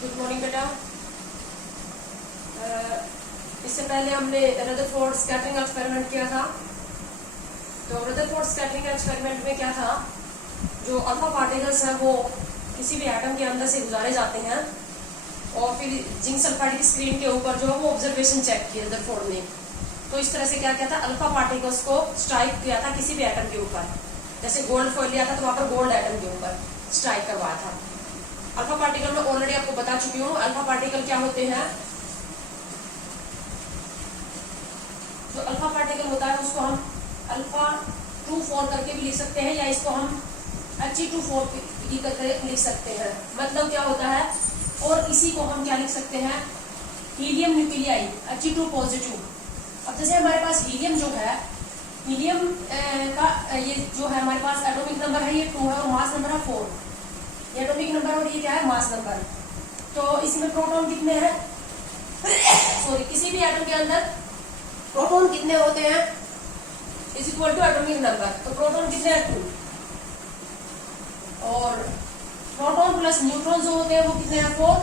Good morning बेटा। इससे पहले हमने रदरफोर्ड स्कैटरिंग एक्सपेरिमेंट किया था। तो रदरफोर्ड स्कैटरिंग एक्सपेरिमेंट में क्या था, जो अल्फा पार्टिकल्स हैं वो किसी भी एटम के अंदर से गुजारे जाते हैं और फिर जिंक सल्फाइड की स्क्रीन के ऊपर जो है वो ऑब्जर्वेशन चेक किया रदरफोर्ड ने। तो इस तरह से क्या किया था, अल्फा पार्टिकल्स को स्ट्राइक किया था किसी भी एटम के ऊपर। जैसे गोल्ड फॉइल लिया था तो वहां पर गोल्ड एटम के ऊपर स्ट्राइक करवाया था। अल्फा पार्टिकल में ऑलरेडी आपको बता चुकी हूँ अल्फा पार्टिकल क्या होते हैं। जो अल्फा पार्टिकल होता है उसको हम अल्फा 2,4 करके भी लिख सकते हैं, या इसको हम He2,4 करके लिख सकते हैं। मतलब क्या होता है, और इसी को हम क्या लिख सकते हैं, हीलियम न्यूक्लियाई He2 पॉजिटिव। अब जैसे हमारे पास हीलियम जो है, हीलियम का ये जो है हमारे पास एटॉमिक नंबर है ये 2 है और मास नंबर है 4। ये एटॉमिक नंबर और ये क्या है, मास नंबर। तो इसमें प्रोटॉन कितने हैं सॉरी किसी भी एटम के अंदर प्रोटॉन कितने होते हैं is equal to atomic number. तो प्रोटॉन कितने हैं 2, और प्रोटॉन प्लस न्यूट्रॉन जो होते हैं वो कितने हैं 4।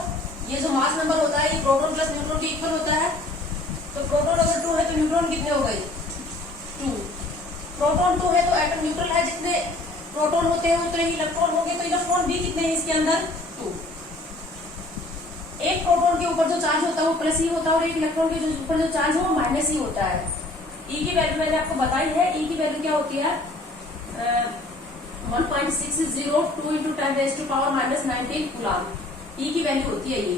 ये जो मास नंबर होता है ये प्रोटॉन प्लस न्यूट्रॉन के इक्वल होता है। तो प्रोटॉन अगर 2 है तो न्यूट्रॉन कितने हो गए 2। प्रोटॉन 2 है तो एटम न्यूट्रल है, जितने प्रोटॉन होते हैं उतने ही इलेक्ट्रॉन होंगे, तो इलेक्ट्रॉन भी कितने हैं इसके अंदर 2। एक प्रोटॉन के ऊपर जो चार्ज होता है वो प्लस ही होता है और एक इलेक्ट्रॉन के ऊपर जो चार्ज है वो माइनस ही होता है। ई की वैल्यू मैंने आपको बताई है। ई की वैल्यू क्या होती है 1.602 इंटू 10⁻⁻19 कूलम। ई की वैल्यू होती है ये,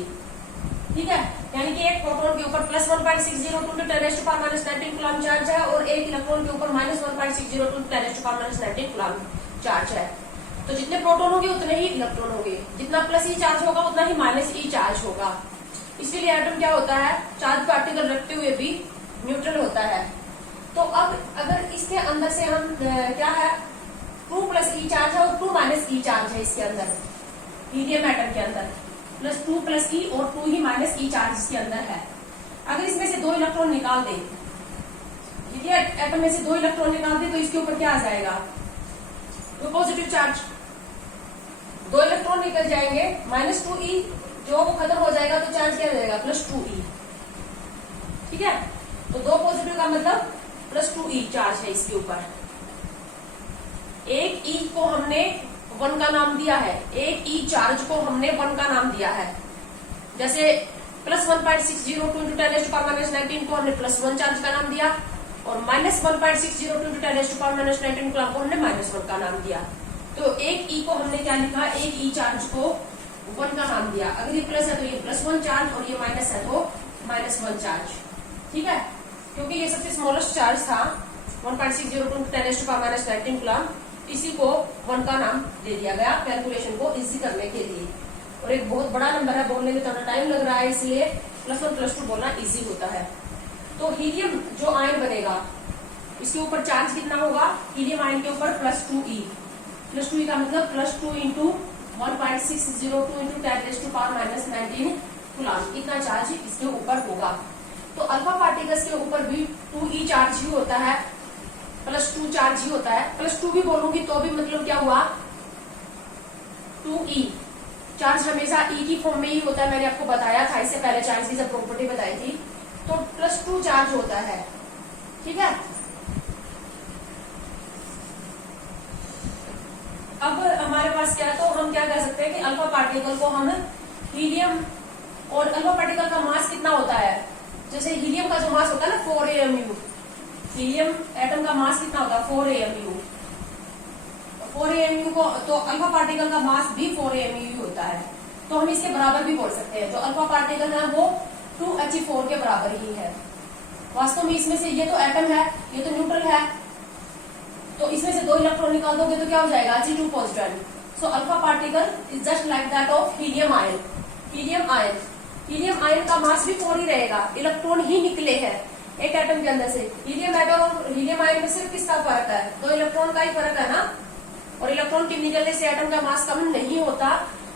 ठीक है। यानी कि एक प्रोटॉन के ऊपर प्लस 1.602 इंटू 10⁻⁻19 कूलम चार्ज है और एक इलेक्ट्रॉन के ऊपर माइनस 1.602 इंटू 10⁻⁻19 कूलम चार्ज है। तो जितने प्रोटॉन होंगे उतने ही इलेक्ट्रॉन होंगे, जितना प्लस ई चार्ज होगा उतना ही माइनस ई चार्ज होगा। इसीलिए एटम क्या होता है, चार्ज पार्टिकल रखते हुए भी न्यूट्रल होता है। तो अब अगर इसके अंदर से हम क्या है 2 प्लस ई चार्ज है और 2 माइनस ई चार्ज है इसके अंदर, हीलियम एटम के अंदर प्लस 2 प्लस ई और 2 ही माइनस ई चार्ज इसके अंदर है। अगर इसमें से 2 इलेक्ट्रॉन निकाल दें, ठीक है, एटम में से 2 इलेक्ट्रॉन निकाल दें तो इसके ऊपर क्या आ जाएगा पॉजिटिव चार्ज। 2 इलेक्ट्रॉन निकल जाएंगे, -2e जो वो खत्म हो जाएगा तो चार्ज क्या हो जाएगा +2e, ठीक है। तो 2 पॉजिटिव का मतलब +2e चार्ज है इसके ऊपर। एक e को हमने 1 का नाम दिया है, एक e चार्ज को हमने 1 का नाम दिया है। जैसे प्लस 1.602 इंटू 10⁻⁻19 को हमने +1 चार्ज का नाम दिया और -1.602 इंटू 10⁻⁻19 को हमने -1 का नाम दिया। तो एक ई को हमने क्या लिखा, एक ई चार्ज को 1 का नाम दिया। अगर ये प्लस है तो ये +1 चार्ज और ये माइनस है तो -1 चार्ज, ठीक है। क्योंकि ये सबसे स्मॉलेस्ट चार्ज था 1.602 इंटू 10⁻⁻19 कूलम, इसी को 1 का नाम दे दिया गया कैलकुलेशन को इजी करने के लिए। और एक बहुत बड़ा नंबर है, बोलने में थोड़ा टाइम लग रहा है, इसलिए +1 +2 बोलना इजी होता है। तो हीलियम जो आयन बनेगा इसके ऊपर चार्ज कितना होगा, हीलियम आयन के ऊपर +2e। +2e का मतलब +2 इंटू 1.602 इंटू 10⁻⁻19 कूलम, इतना चार्ज इसके ऊपर होगा। तो अल्फा पार्टिकल्स के ऊपर भी 2e चार्ज ही होता है, +2 चार्ज ही होता है। +2 भी बोलूंगी तो भी मतलब क्या हुआ 2e। चार्ज हमेशा e की फॉर्म में ही होता है, मैंने आपको बताया था इससे पहले चार्ज की जब प्रॉपर्टी बताई थी। तो +2 चार्ज होता है, ठीक है। अब हमारे पास क्या है, तो हम क्या कह सकते हैं कि अल्फा पार्टिकल को हम हीलियम, और अल्फा पार्टिकल का मास कितना होता है, जैसे हीलियम का जो मास होता है ना 4 AMU, हीलियम एटम का मास कितना होता है 4 AMU। 4 AMU को तो अल्फा पार्टिकल का मास भी 4 AMU होता है। तो हम इसके बराबर भी बोल सकते हैं, जो अल्फा पार्टिकल है वो 2He4 के बराबर ही है। वास्तव में इसमें से ये तो एटम है, ये तो न्यूट्रल है, तो इसमें से 2 इलेक्ट्रॉन निकाल दोगे तो क्या हो जाएगा He2 positive. So alpha particle is just like that of helium ion. Helium ion, helium ion का मास भी 4 ही रहेगा, इलेक्ट्रॉन ही निकले हैं एक एटम के अंदर से। हीलियम एटम और हीलियम आयन में सिर्फ किसका फर्क है, 2 इलेक्ट्रॉन का ही फर्क है ना। और इलेक्ट्रॉन के निकलने से एटम का मास कम नहीं होता,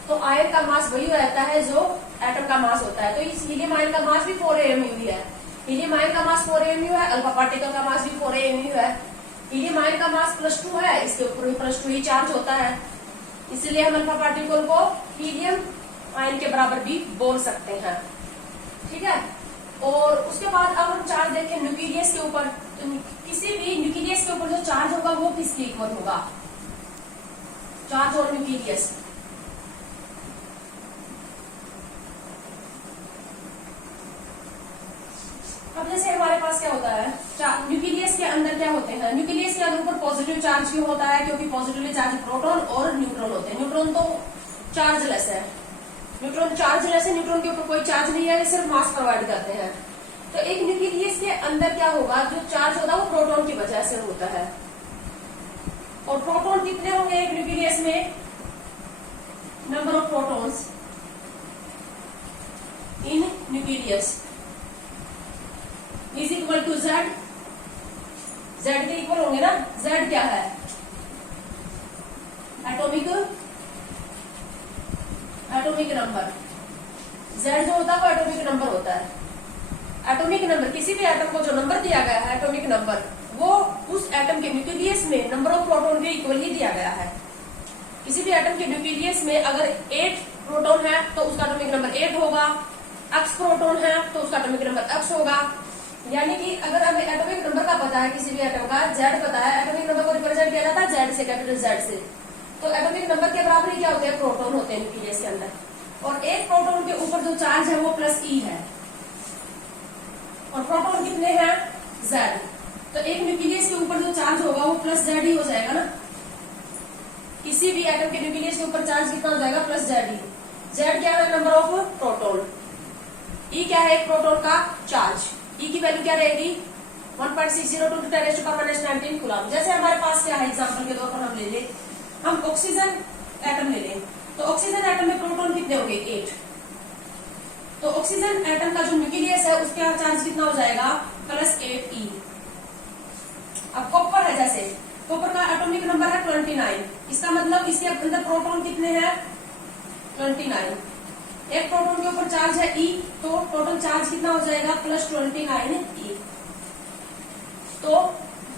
तो आयन का मास वही रहता है जो एटम का मास होता है। तो इस हीलियम आयन का मास भी 4 AMU ही है। हीलियम आयन का मास 4 AMU है, अल्फा पार्टिकल का मास भी 4 AMU है। हीलियम आयन का मास +2 है, इसके ऊपर भी +2 ही चार्ज होता है, इसलिए हम अल्फा पार्टिकल को हीलियम आयन के बराबर भी बोल सकते हैं। ठीक है, और उसके बाद अब हम चार्ज देखें न्यूक्लियस के ऊपर। तो किसी भी न्यूक्लियस के ऊपर जो चार्ज होगा वो किसके इक्वल होगा, चार्ज और न्यूक्लियस। अब जैसे हमारे पास क्या होता है, न्यूक्लियस के अंदर क्या होते हैं, न्यूक्लियस के अंदर ऊपर पॉजिटिव चार्ज क्यों होता है, क्योंकि पॉजिटिवली चार्ज प्रोटॉन और न्यूट्रॉन होते हैं। न्यूट्रॉन तो चार्जलेस है, न्यूट्रॉन चार्जलेस है, न्यूट्रॉन के ऊपर कोई चार्ज नहीं है, सिर्फ मास प्रोवाइड करते हैं। तो एक न्यूक्लियस के अंदर क्या होगा, जो चार्ज होता है वो प्रोटॉन की वजह से होता है। और प्रोटॉन कितने होंगे एक न्यूक्लियस में, number of protons in nucleus is equal to Z. Z के इक्वल होंगे ना, जेड क्या है, एटॉमिक नंबर। जेड जो होता है वो एटॉमिक नंबर होता है। एटॉमिक नंबर, किसी भी एटम को जो नंबर दिया गया है एटॉमिक नंबर, वो उस एटम के न्यूक्लियस में नंबर ऑफ प्रोटॉन के इक्वल ही दिया गया है। किसी भी एटम के न्यूक्लियस में अगर 8 प्रोटॉन है तो उसका एटॉमिक नंबर 8 होगा, x प्रोटॉन है तो उसका एटॉमिक नंबर x होगा। यानी कि अगर हमें एटॉमिक नंबर का पता है, किसी भी एटम का z पता है, एटॉमिक नंबर को रिप्रेजेंट किया जाता है z से, कैपिटल Z से। तो एटॉमिक नंबर के बराबर ही क्या होते हैं, प्रोटॉन होते हैं न्यूक्लियस के अंदर। और एक प्रोटॉन के ऊपर जो चार्ज है वो +e है, और प्रोटॉन कितने हैं, z। तो एक न्यूक्लियस के ऊपर जो चार्ज होगा वो +z ही हो जाएगा ना। किसी भी एटम के न्यूक्लियस के ऊपर चार्ज कितना हो जाएगा, +z ही। z क्या है, नंबर ऑफ प्रोटॉन। e क्या है, एक प्रोटॉन का चार्ज। e की वैल्यू क्या रहेगी, 1.602 × 10⁻19 कूलम। जैसे हमारे पास क्या है, एग्जांपल के तौर पर हम ले ले, हम ऑक्सीजन एटम ले लें। तो ऑक्सीजन एटम में प्रोटॉन कितने होंगे, 8। तो ऑक्सीजन एटम का जो न्यूक्लियस है उसका चार्ज कितना हो जाएगा, +8e। अब कॉपर है, जैसे कॉपर का एटॉमिक नंबर है 29। इसका मतलब इसके अंदर प्रोटॉन कितने हैं, 29। एक प्रोटॉन के ऊपर चार्ज है E, तो टोटल चार्ज कितना हो जाएगा, +29e। तो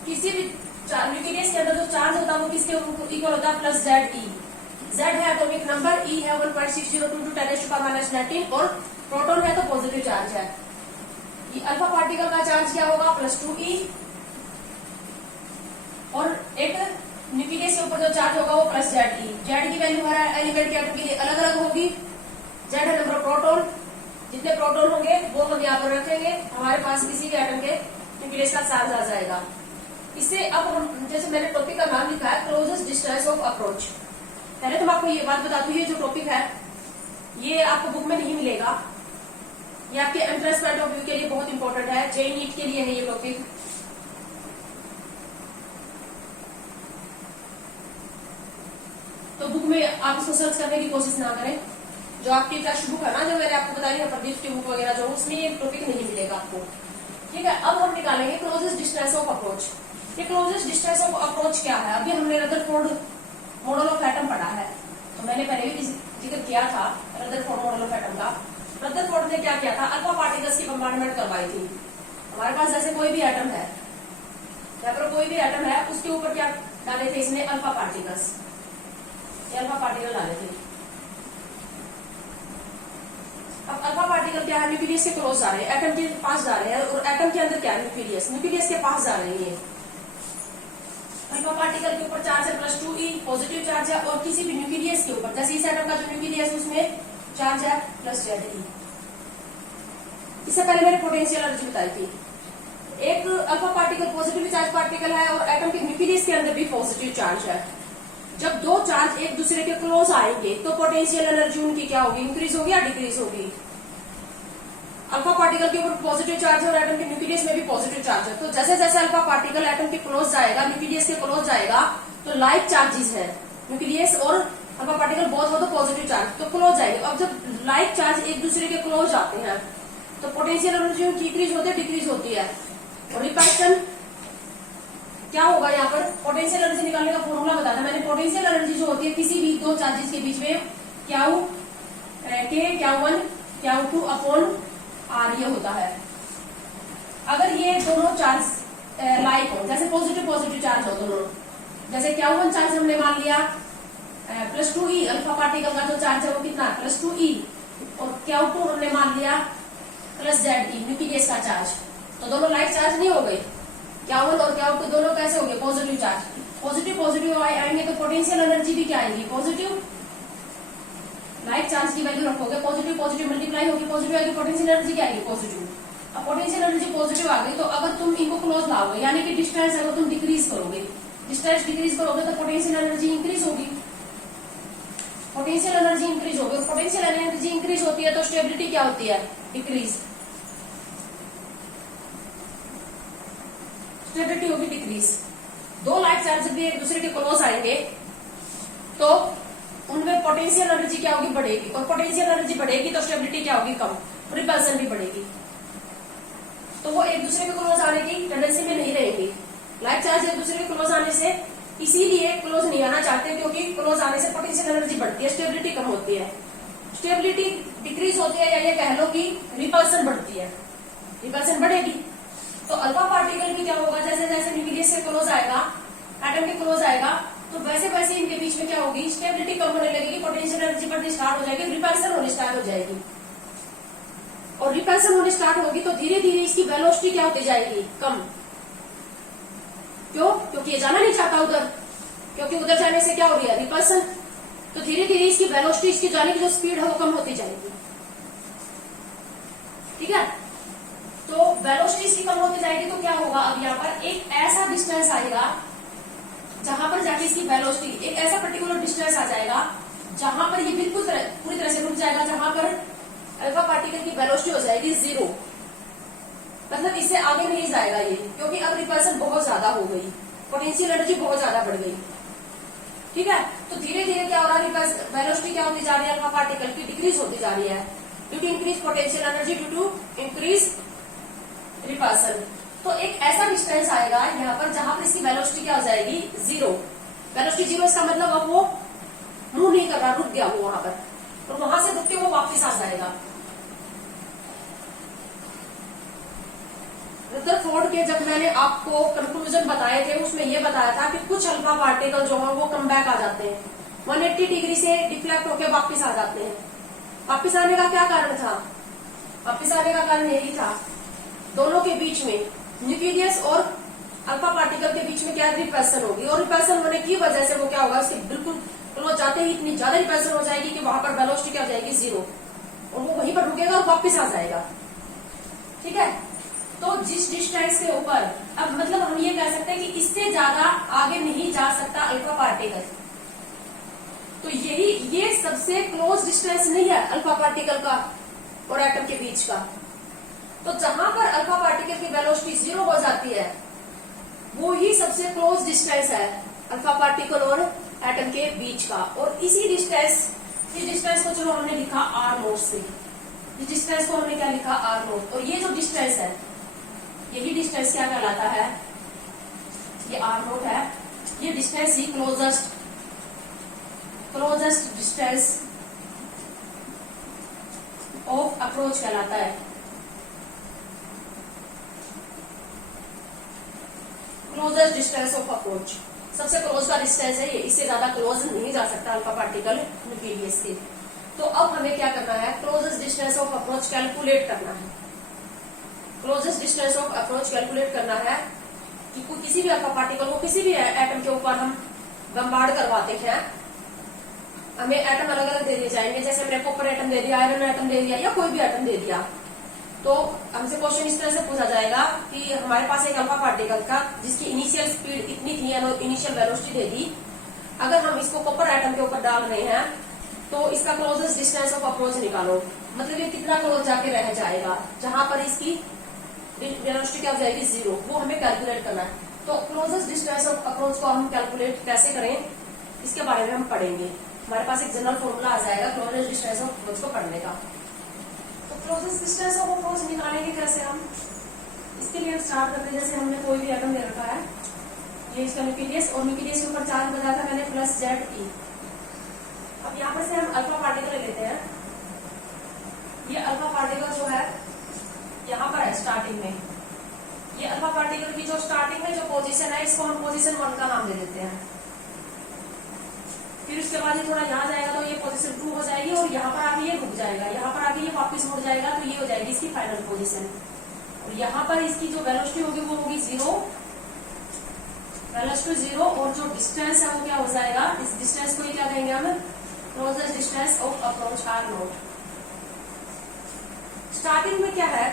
किसी भी न्यूक्लियस के अंदर जो चार्ज होता है वो किसके इक्वल होता है, +ZE। Z है एटॉमिक नंबर, E है 1.602 × 10⁻19 और प्रोटॉन है तो पॉजिटिव चार्ज है। ये अल्फा पार्टिकल का चार्ज क्या होगा, +2e। और एक न्यूक्लियस के ऊपर जो चार्ज होगा वो +ZE। Z की वैल्यू हर एलिमेंट के एटम के लिए अलग अलग होगी। Z है नंबर ऑफ प्रोटॉन, जितने प्रोटॉन होंगे वो हम यहाँ पर रखेंगे, हमारे पास किसी भी एटम के न्यूक्लियस का चार्ज आ जाएगा। इससे अब हम, जैसे मैंने टॉपिक का नाम लिखा है क्लोजेस्ट डिस्टेंस ऑफ अप्रोच। पहले तो मैं आपको ये बात बता दूं, ये जो टॉपिक है ये आपको बुक में नहीं मिलेगा, ये आपके एंट्रेंस पॉइंट ऑफ व्यू के लिए बहुत इंपॉर्टेंट है, जेईई नीट के लिए है ये टॉपिक। तो बुक में आप इसको सर्च करने की कोशिश ना करें। जो आपकी टेक्स्ट बुक है ना, जो मैंने आपको बताई है प्रदीप की बुक वगैरह, जो उसमें ये टॉपिक नहीं मिलेगा आपको। ठीक है, अब हम निकालेंगे क्लोजेस्ट डिस्टेंस ऑफ अप्रोच। ये क्लोजेस्ट डिस्टेंस ऑफ अप्रोच क्या है, अभी हमने रदरफोर्ड मॉडल ऑफ एटम पढ़ा है, तो मैंने पहले भी जिक्र किया था रदरफोर्ड मॉडल ऑफ एटम का। रदरफोर्ड ने क्या किया था, अल्फा पार्टिकल्स की बम्बार्डमेंट करवाई थी। हमारे पास जैसे कोई भी एटम है, यहाँ पर कोई भी एटम है, उसके ऊपर क्या डाले थे इसने, अल्फा पार्टिकल्स। अल्फा पार्टिकल डाले थे। अब अल्फा पार्टिकल क्या है, न्यूक्लियस के क्लोज जा रहे हैं, एटम के पास जा रहे हैं, और एटम के अंदर क्या है, न्यूक्लियस के पास जा रहे हैं। अल्फा पार्टिकल के ऊपर चार्ज है +2e, पॉजिटिव चार्ज है, और किसी भी न्यूक्लियस के ऊपर, जैसे इस एटम का जो न्यूक्लियस है उसमें चार्ज है +ZE। इससे पहले मैंने पोटेंशियल एनर्जी बताई थी। एक alpha particle positive charge particle है, और एटम के न्यूक्लियस के अंदर भी पॉजिटिव चार्ज है। जब दो चार्ज एक दूसरे के क्लोज आएंगे तो पोटेंशियल एनर्जी उनकी क्या होगी, इंक्रीज होगी या डिक्रीज होगी। अल्फा पार्टिकल के ऊपर पॉजिटिव चार्ज है और एटम के न्यूक्लियस में भी पॉजिटिव चार्ज है, तो जैसे जैसे अल्फा पार्टिकल एटम के क्लोज जाएगा, न्यूक्लियस के क्लोज जाएगा, तो लाइक चार्जेस है, न्यूक्लियस और अल्फा पार्टिकल बहुत हो तो पॉजिटिव चार्ज, तो क्लोज जाएंगे। अब जब लाइक चार्ज एक दूसरे के क्लोज आते हैं तो पोटेंशियल एनर्जी इंक्रीज होती है, डिक्रीज होती है। और रिपल्शन क्या होगा, यहाँ पर पोटेंशियल एनर्जी निकालने का फॉर्मूला बताया था मैंने। पोटेंशियल एनर्जी जो होती है किसी भी दो चार्जेस के बीच में, क्यू के क्यू1 क्यू2 अपॉन आर ये होता है। अगर ये दोनों चार्ज लाइक हो, जैसे पॉजिटिव पॉजिटिव चार्ज हो दोनों, जैसे क्यू1 चार्ज हमने मान लिया +2e, अल्फा पार्टिकल का जो चार्ज है वो कितना है +2e, और Q2 हमने मान लिया +Ze, न्यूक्लियस का चार्ज। तो दोनों लाइक चार्ज नहीं हो गए, Q1 और Q2 दोनों कैसे हो गए पॉजिटिव चार्ज। पॉजिटिव पॉजिटिव आएंगे तो पोटेंशियल एनर्जी भी क्या आएगी पॉजिटिव। लाइक चार्ज की वैल्यू रखोगे, पॉजिटिव पॉजिटिव मल्टीप्लाई होगी, पॉजिटिव आएगी, पोटेंशियल एनर्जी क्या आएगी पॉजिटिव। अब पोटेंशियल एनर्जी पॉजिटिव आ गई तो अगर तुम इनको क्लोज लाओगे, यानी कि डिस्टेंस अगर तुम डिक्रीज करोगे, डिस्टेंस डिक्रीज करोगे तो पोटेंशियल एनर्जी इंक्रीज होगी, पोटेंशियल एनर्जी इंक्रीज होगी, और पोटेंशियल एनर्जी इंक्रीज होती है तो स्टेबिलिटी क्या होती है डिक्रीज, स्टेबिलिटी होगी डिक्रीज। दो लाइक चार्ज भी एक दूसरे के क्लोज आएंगे तो उनमें पोटेंशियल एनर्जी क्या होगी बढ़ेगी, और पोटेंशियल एनर्जी बढ़ेगी तो स्टेबिलिटी क्या होगी कम, रिपल्सन भी बढ़ेगी। तो वो एक दूसरे के क्लोज आने की टेंडेंसी में नहीं रहेंगी। लाइक चार्ज एक दूसरे के क्लोज आने से इसीलिए क्लोज नहीं आना चाहते, क्योंकि क्लोज आने से पोटेंशियल एनर्जी बढ़ती है, स्टेबिलिटी कम होती है, स्टेबिलिटी डिक्रीज होती है, या ये कह लो कि रिपल्सन बढ़ती है, रिपल्सन बढ़ेगी। तो अल्फा पार्टिकल भी क्या होगा, जैसे जैसे न्यूक्लियस से क्लोज आएगा, एटम के क्लोज आएगा, तो वैसे वैसे इनके बीच में क्या होगी स्टेबिलिटी कम होने लगेगी, पोटेंशियल एनर्जी बढ़नी स्टार्ट हो जाएगी, रिपल्सन होनी स्टार्ट हो जाएगी। और रिपल्सन होनी स्टार्ट होगी तो धीरे धीरे इसकी वेलोसिटी क्या होती जाएगी कम। क्यों? क्योंकि ये जाना नहीं चाहता उधर, क्योंकि उधर जाने से क्या हो रही है रिपल्सन, तो धीरे धीरे इसकी वेलोसिटी, इसकी जाने की जो स्पीड है वो कम होती जाएगी। ठीक है, तो वेलोसिटी इसकी कम होती जाएगी तो क्या होगा, अब यहाँ पर एक ऐसा डिस्टेंस आएगा जहां पर जाके इसकी वेलोसिटी, एक ऐसा पर्टिकुलर डिस्टेंस आ जाएगा जहां पर ये बिल्कुल पूरी तरह से रुक जाएगा, जहां पर अल्फा पार्टिकल की वेलोसिटी हो जाएगी 0, मतलब इससे आगे नहीं जाएगा ये, क्योंकि अब रिपल्सन बहुत ज्यादा हो गई, पोटेंशियल एनर्जी बहुत ज्यादा बढ़ गई। ठीक है, तो धीरे धीरे क्या हो रहा है, वेलोसिटी क्या होती जा रही है अल्फा पार्टिकल की डिक्रीज होती जा रही है, due to increase potential energy, due to increase repulsion. तो एक ऐसा डिस्टेंस आएगा यहाँ पर जहां पर इसकी वेलोसिटी क्या हो जाएगी 0, वेलोसिटी 0, इसका मतलब अब वो मूव नहीं कर रहा, रुक गया वो वहां पर, और वहां से रुक के वो वापस आ जाएगा। रदरफोर्ड के जब मैंने आपको कंक्लूजन बताए थे उसमें ये बताया था कि कुछ अल्फा पार्टिकल जो है वो कम बैक आ जाते हैं, 180 डिग्री से डिफ्लेक्ट होकर वापस आ जाते हैं। वापस आने का क्या कारण था, वापस आने का कारण यही था दोनों के बीच में, न्यूक्लियस और अल्फा पार्टिकल के बीच में क्या रिपल्सन होगी, और रिपल्सन होने की वजह से वो क्या होगा, उसके बिल्कुल क्लोज जाते ही इतनी ज्यादा रिपल्सन हो जाएगी कि वहां पर वेलोसिटी क्या हो जाएगी 0, और वो वहीं पर रुकेगा और वापस आ जाएगा। ठीक है, तो जिस डिस्टेंस के ऊपर, अब मतलब हम ये कह सकते हैं कि इससे ज्यादा आगे नहीं जा सकता अल्फा पार्टिकल, तो यही ये सबसे क्लोज डिस्टेंस नहीं है अल्फा पार्टिकल का और एटम के बीच का। तो जहां पर अल्फा पार्टिकल की वेलोसिटी 0 हो जाती है वो ही सबसे क्लोज डिस्टेंस है अल्फा पार्टिकल और एटम के बीच का। और इसी डिस्टेंस, इस डिस्टेंस को चलो हमने लिखा r0 से, इस डिस्टेंस को हमने क्या लिखा r0, और ये जो डिस्टेंस है यही डिस्टेंस क्या कहलाता है, ये r0 है, ये distance he closest distance of approach कहलाता है। क्लोजेस्ट डिस्टेंस ऑफ अप्रोच, सबसे क्लोज का डिस्टेंस है ये, इससे ज्यादा क्लोज नहीं जा सकता अल्फा पार्टिकल न्यूक्लियस के। तो अब हमें क्या करना है, closest distance of approach calculate करना है। Closest distance of approach calculate करना है कि किसी भी अल्फा पार्टिकल को किसी भी एटम के ऊपर हम बम्बार्ड करवाते हैं, हमें एटम अलग अलग दे दिए जाएंगे, जैसे हमने कॉपर एटम दे दिया, आयरन एटम दे दिया, या कोई भी एटम दे दिया, तो हमसे क्वेश्चन इस तरह से पूछा जाएगा कि हमारे पास एक अल्फा पार्टिकल था जिसकी इनिशियल स्पीड इतनी थी, इनिशियल वेलोसिटी दे दी, अगर हम इसको कॉपर एटम के ऊपर डाल रहे हैं तो इसका क्लोजेस्ट डिस्टेंस ऑफ अप्रोच निकालो, मतलब ये कितना क्लोज जाके रह जाएगा, जहां पर इसकी वेलोसिटी क्या हो जाएगी 0, वो हमें कैलकुलेट करना है। तो क्लोजेस्ट डिस्टेंस ऑफ अप्रोच को हम कैलकुलेट कैसे करें इसके बारे में हम पढ़ेंगे। हमारे पास एक जनरल फॉर्मूला आ जाएगा क्लोजेस्ट डिस्टेंस ऑफ अप्रोच को पढ़ने का। तो क्लोजेस्ट डिस्टेंस ऑफ अप्रोच निकालेंगे कैसे हम, इसके लिए हम स्टार्ट करते हैं, जैसे हमने कोई भी एटम दे रखा है, ये इसका न्यूक्लियस, और न्यूक्लियस के ऊपर चार्ज बताया था मैंने +Ze। अब यहाँ पर से हम अल्फा पार्टिकल लेते हैं, ये अल्फा पार्टिकल जो है यहाँ पर है स्टार्टिंग में, ये अल्फा पार्टिकल की जो स्टार्टिंग में जो पोजीशन है इसको हम पोजीशन 1 का नाम दे देते हैं। फिर उसके बाद ये थोड़ा यहाँ जाएगा तो ये पोजीशन 2 हो जाएगी और यहाँ पर आके ये रुक जाएगा, यहाँ पर आके ये वापस मुड़ जाएगा तो ये हो जाएगी इसकी फाइनल पोजीशन। और यहाँ पर इसकी जो वेलोसिटी होगी वो होगी 0, वेलोसिटी 0 और जो डिस्टेंस है वो क्या हो जाएगा, इस डिस्टेंस को क्या कहेंगे हम, closest distance of approach R naught. Starting में क्या है,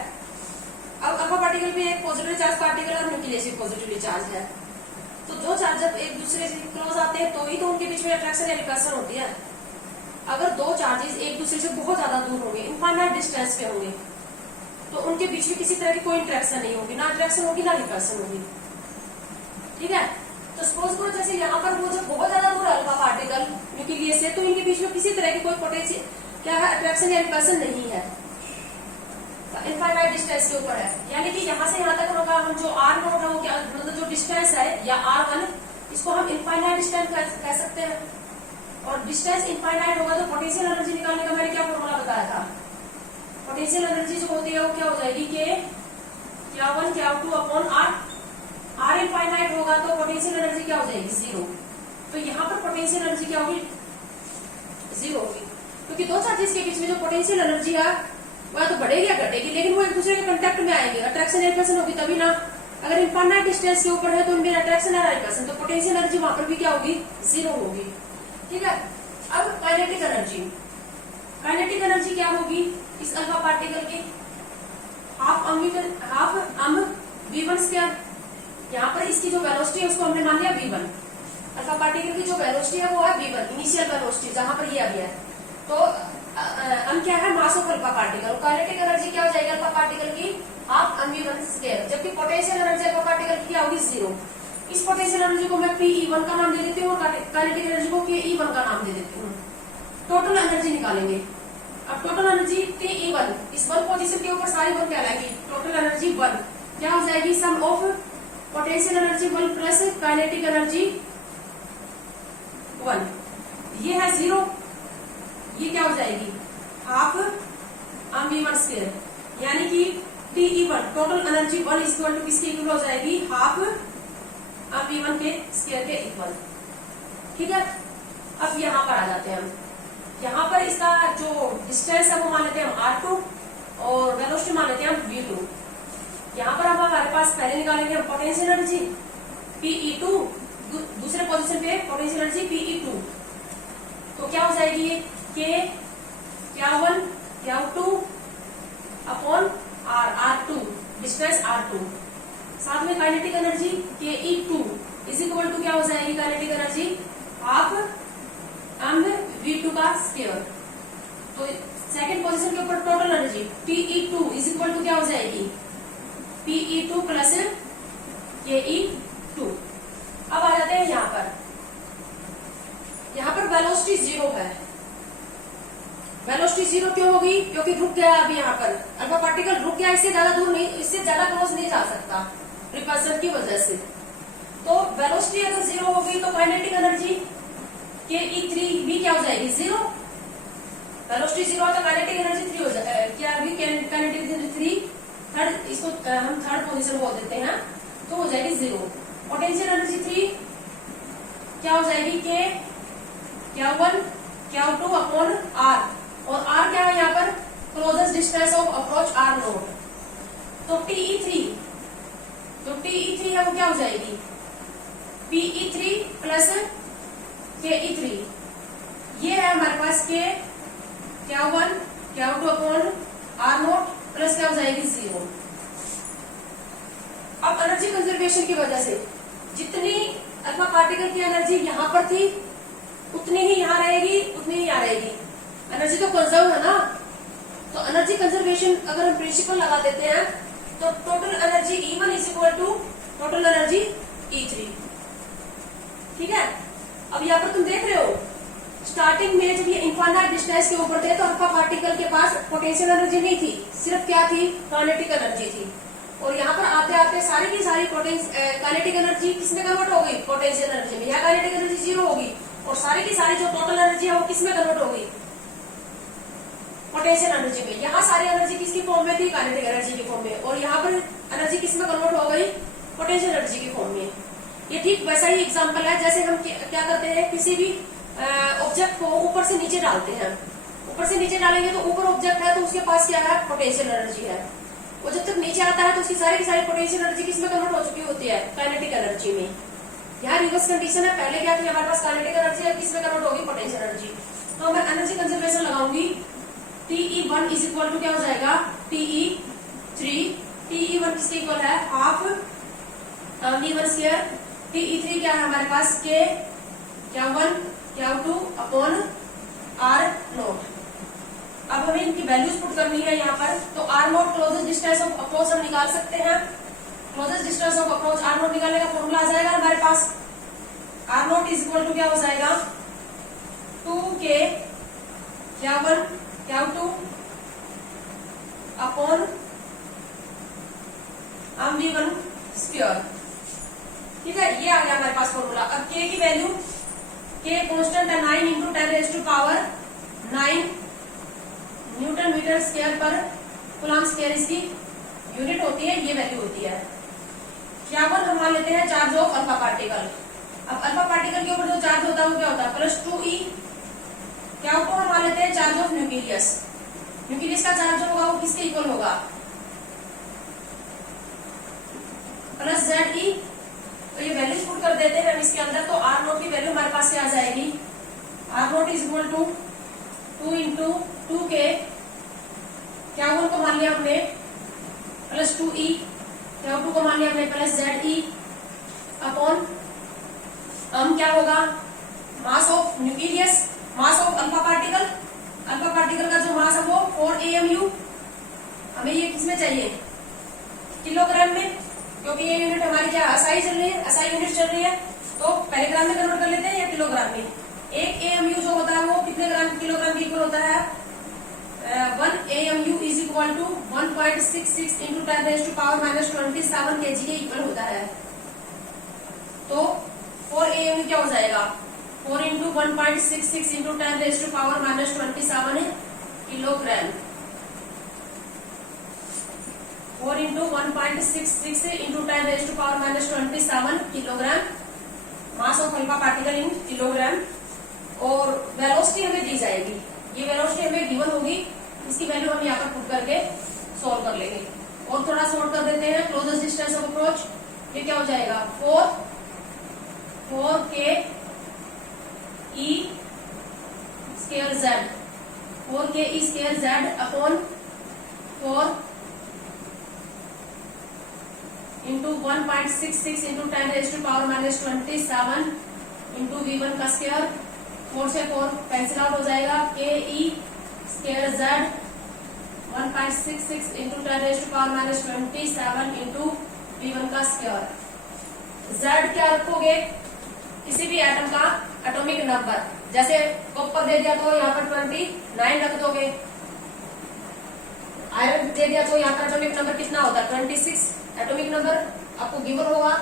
अब अल्फा पार्टिकल पे एक पॉजिटिव चार्ज पार्टिकल और न्यूक्लियस पॉजिटिवली चार्ज है, तो दो चार्ज जब एक दूसरे से क्लोज आते हैं तो ही तो उनके बीच में अट्रैक्शन या रिपल्शन होती है। अगर दो चार्जेस एक दूसरे से बहुत ज्यादा दूर होंगे, इनफाइनाइट डिस्टेंस पे होंगे, तो उनके बीच में किसी तरह की कोई इंटरेक्शन नहीं होगी, ना अट्रैक्शन होगी ना रिपल्शन होगी। ठीक है, तो सपोज करो जैसे यहाँ पर वो जब बहुत ज्यादा दूर है अल्फा पार्टिकल न्यूक्लियस से, तो इनके बीच में किसी तरह की कोई पोटेंशियल क्या है, अट्रैक्शन या रिपल्शन नहीं है, इनफाइनाइट डिस्टेंस के ऊपर है। यानी कि यहाँ से यहाँ तक होगा, हम जो आर नोट है वो क्या, मतलब जो डिस्टेंस है या R1, इसको हम इनफाइनाइट डिस्टेंस कह सकते हैं। और डिस्टेंस इनफाइनाइट होगा तो पोटेंशियल एनर्जी निकालने का मैंने क्या फॉर्मूला बताया था, पोटेंशियल एनर्जी जो होती है वो क्या हो जाएगी कि Q1 Q2 upon R infinite होगा तो पोटेंशियल एनर्जी क्या हो जाएगी 0। तो यहाँ पर पोटेंशियल एनर्जी क्या होगी 0 होगी, क्योंकि दो चार्जेस के बीच में जो पोटेंशियल एनर्जी है वह तो बढ़ेगी या घटेगी, लेकिन वो एक दूसरे के कांटेक्ट में आएंगे, अट्रैक्शन रिपल्शन होगी तभी ना। अगर इनफाइनाइट डिस्टेंस के ऊपर है तो उनमें अट्रैक्शन या रिपल्शन, तो पोटेंशियल एनर्जी वहां पर भी क्या होगी 0 होगी। ठीक है, अब काइनेटिक एनर्जी, काइनेटिक एनर्जी क्या होगी इस अल्फा पार्टिकल की, हाफ अम v1 स्क्वायर। यहाँ पर इसकी जो वेलोसिटी है उसको हमने मान लिया v1, अल्फा पार्टिकल की जो वेलोसिटी है वो है v1 इनिशियल वेलोसिटी, जहां पर ये अभी है। तो हम क्या है, मास of alpha particle, kinetic energy क्या हो जाएगी अल्फा पार्टिकल की हाफ v1 स्क्वायर, जबकि पोटेंशियल एनर्जी अल्फा पार्टिकल की क्या होगी 0। इस पोटेंशियल एनर्जी को मैं Pe1 का नाम दे देती हूँ और काइनेटिक एनर्जी को Ke1 का नाम दे देती हूँ। टोटल एनर्जी निकालेंगे, अब टोटल एनर्जी Te1 इस 1 पोजीशन के ऊपर सारी 1 कहलाएगी, टोटल एनर्जी 1 क्या हो जाएगी, sum of potential energy 1 plus kinetic energy 1, ये है 0, ये क्या हो जाएगी हाफ v1 स्क्वायर, यानी कि Te1 total energy 1 equal to किसके इक्वल हो जाएगी, हाफ v1 के स्क्वायर के इक्वल। ठीक है, अब यहाँ पर आ जाते हैं हम, यहाँ पर इसका जो डिस्टेंस है वो मान लेते हैं हम R2 और वेलोसिटी मान लेते हैं हम v2। यहाँ पर अब हमारे पास पहले निकालेंगे हम पोटेंशियल एनर्जी Pe2, दूसरे पोजीशन पे पोटेंशियल एनर्जी Pe2, तो क्या हो जाएगी Q1 Q2 upon R2, distance R2, साथ में kinetic energy Ke2 is equal to क्या हो जाएगी, काइनेटिक एनर्जी हाफ v2 का स्क्वायर। तो सेकंड पोजीशन के ऊपर total energy Pe2 is equal to क्या हो जाएगी, Pe2 प्लस Ke2। अब आ जाते हैं यहाँ पर वेलोसिटी 0 है। वेलोसिटी 0 क्यों होगी, क्योंकि रुक गया अभी यहाँ पर अल्फा पार्टिकल रुक गया, इससे ज्यादा दूर नहीं, इससे ज्यादा क्लोज नहीं जा सकता रिपल्सन की वजह से। तो वेलोसिटी अगर 0 होगी तो काइनेटिक एनर्जी Ke3 भी क्या हो जाएगी 0। वेलोसिटी 0 है तो काइनेटिक एनर्जी 3 हो जाएगी, क्या अभी काइनेटिक एनर्जी 3, थर्ड इसको हम थर्ड पोजीशन बोल देते हैं, तो हो जाएगी 0। पोटेंशियल एनर्जी 3 क्या हो जाएगी Q1 Q2 अपॉन R, और R क्या है यहाँ पर closest distance of approach R note. तो Te3 है वो क्या हो जाएगी Pe3 प्लस Ke3, ये है हमारे पास Q1 Q2 upon R note plus क्या हो जाएगी 0। अब एनर्जी कंजर्वेशन की वजह से जितनी अल्फा पार्टिकल की एनर्जी यहाँ पर थी उतनी ही यहाँ रहेगी, उतनी ही यहाँ रहेगी, एनर्जी तो कंजर्व है ना। तो एनर्जी कंजर्वेशन अगर हम प्रिंसिपल लगा देते हैं तो total energy E1 is equal to total energy E3। ठीक है, अब यहाँ पर तुम देख रहे हो स्टार्टिंग में जब ये इनफाइनाइट डिस्टेंस के ऊपर थे तो अल्फा पार्टिकल के पास पोटेंशियल एनर्जी नहीं थी, सिर्फ क्या थी, काइनेटिक एनर्जी थी। और यहाँ पर आते आते सारी की सारी काइनेटिक एनर्जी किसमें कन्वर्ट हो गई, पोटेंशियल एनर्जी में। यहाँ काइनेटिक एनर्जी 0 होगी और सारी की सारी जो टोटल एनर्जी है वो किसमें कन्वर्ट होगी, पोटेंशियल एनर्जी में। यहाँ सारी एनर्जी किसकी फॉर्म में थी, काइनेटिक एनर्जी की फॉर्म में, और यहाँ पर एनर्जी किसमें कन्वर्ट हो गई, पोटेंशियल एनर्जी की फॉर्म में। ये ठीक वैसा ही एग्जाम्पल है जैसे हम क्या करते हैं, किसी भी ऑब्जेक्ट को ऊपर से नीचे डालते हैं, ऊपर से नीचे डालेंगे तो ऊपर ऑब्जेक्ट है तो उसके पास क्या है, पोटेंशियल एनर्जी है। वो जब तक नीचे आता है तो उसकी सारी की सारी पोटेंशियल एनर्जी किसमें कन्वर्ट हो चुकी होती है, काइनेटिक एनर्जी में। यहाँ रिवर्स कंडीशन है, पहले क्या थी हमारे पास काइनेटिक एनर्जी है, किसमें कन्वर्ट होगी, पोटेंशियल एनर्जी। तो मैं एनर्जी कंजर्वेशन लगाऊंगी, TE1 इज इक्वल टू क्या हो जाएगा, TE3। TE1 किसके इक्वल है, हाफ V1 स्क्वायर। TE3 क्या है हमारे पास, K1 Q2 अपॉन R0। अब हमें इनकी वैल्यूज पुट करनी है यहाँ पर, तो R0 closest distance of approach हम निकाल सकते हैं। Closest distance of approach R0 निकालने का फॉर्मूला आ जाएगा हमारे पास, R0 इज इक्वल टू क्या हो जाएगा, 2K Q1 Q2 upon V1 square. ठीक है, ये आ गया हमारे पास फॉर्मूला। अब K की वैल्यू, K कांस्टेंट है 9 into 10 raise to power 9 newton metre square पर कूलम्ब स्क्वायर इसकी यूनिट होती है, ये वैल्यू होती है। Q1 हम मान लेते हैं चार्ज ऑफ अल्फा पार्टिकल। अब अल्फा पार्टिकल के ऊपर जो चार्ज होता है वो क्या होता है, +2E। Q2 हम मान लेते हैं चार्ज ऑफ न्यूक्लियस। न्यूक्लियस का चार्ज होगा वो किसके इक्वल होगा, +ZE। तो ये वैल्यूज पुट कर देते हैं हम इसके अंदर, तो R0 की वैल्यू हमारे पास क्या आ जाएगी, R0 is equal to 2 into 2K, Q1 को मान लिया हमने +2E, Q2 को मान लिया हमने +ZE अपॉन क्या होगा, mass of nucleus, mass of alpha particle. Alpha particle का जो मास है वो 4 AMU। हमें ये किसमें चाहिए, किलोग्राम में, क्योंकि ये यूनिट हमारी क्या SI चल रही है, SI यूनिट चल रही है, तो पहले ग्राम में कन्वर्ट कर लेते हैं या किलोग्राम में। एक AMU जो होता है वो कितने ग्राम किलोग्राम के इक्वल होता है, 1 AMU is equal to 1.66 into 10 raise to power -27 kg के इक्वल होता है। तो 4 AMU क्या हो जाएगा, 4 into 1.66 into 10 raise to power -27 kilogram. 4 into 1.66 into 10 raise to power -27 kilogram, mass of alpha particle in kilogram. और वेलोसिटी हमें दी जाएगी, ये वेलोसिटी हमें गिवन होगी, इसकी वैल्यू हम यहाँ पर पुट करके सॉल्व कर लेंगे। और थोड़ा सॉल्व कर देते हैं, क्लोजेस्ट डिस्टेंस ऑफ अप्रोच, ये क्या हो जाएगा, 4K E square Z, 4K E square Z अपॉन 4 into 1.66 into 10 raise to power -27 into V1 का स्क्वायर। 4 से 4 कैंसिल आउट हो जाएगा, KE square Z 1.66 into 10 raise to power -27 into V1 का स्क्वायर। Z क्या रखोगे, किसी भी एटम का एटॉमिक नंबर, जैसे कॉपर दे दिया तो यहाँ पर 29 रख दोगे, आयरन दे दिया तो यहाँ पर एटॉमिक नंबर कितना होता है, 26 एटॉमिक नंबर आपको गिवन होगा।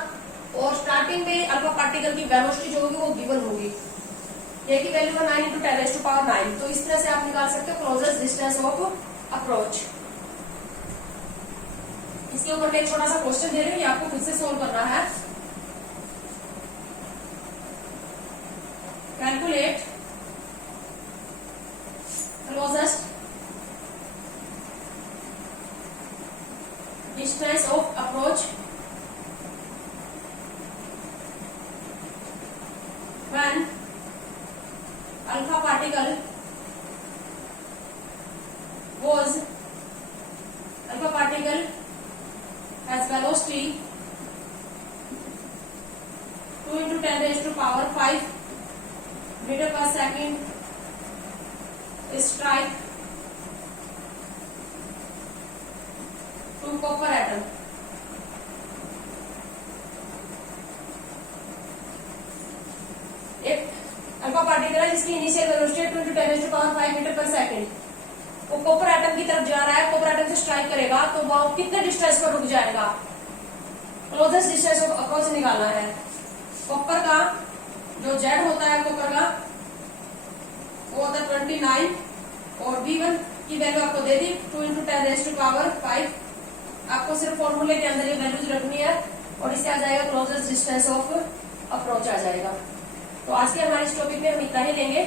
और स्टार्टिंग में अल्फा पार्टिकल की वेलोसिटी जो होगी वो गिवन होगी, ये की value 9 into 10 raise to power 9। तो इस तरह से आप निकाल सकते हो क्लोजेस्ट डिस्टेंस ऑफ अप्रोच। इसके ऊपर मैं एक छोटा सा क्वेश्चन दे रही हूँ, ये आपको खुद से सोल्व करना है। Calculate closest distance of approach when alpha particle has velocity 2 into 10 raised to power 5 meter per second strike to copper atom. एक अल्फा पार्टिकल है जिसकी initial velocity 2 into 10 raised to power 5 metre पर second, वो copper atom की तरफ जा रहा है, कॉपर एटम से स्ट्राइक करेगा तो वो कितने डिस्टेंस पर रुक जाएगा, क्लोजेस्ट डिस्टेंस ऑफ अप्रोच निकालना है। कॉपर का जो जेड होता है कॉपर का वो होता है 29 और V1 की वैल्यू आपको दे दी 2 into 10 raised to power 5। आपको सिर्फ फॉर्मूले के अंदर ये वैल्यूज रखनी है और इससे आ जाएगा क्लोजेस्ट डिस्टेंस ऑफ अप्रोच आ जाएगा। तो आज के हमारे इस टॉपिक में हम इतना ही लेंगे।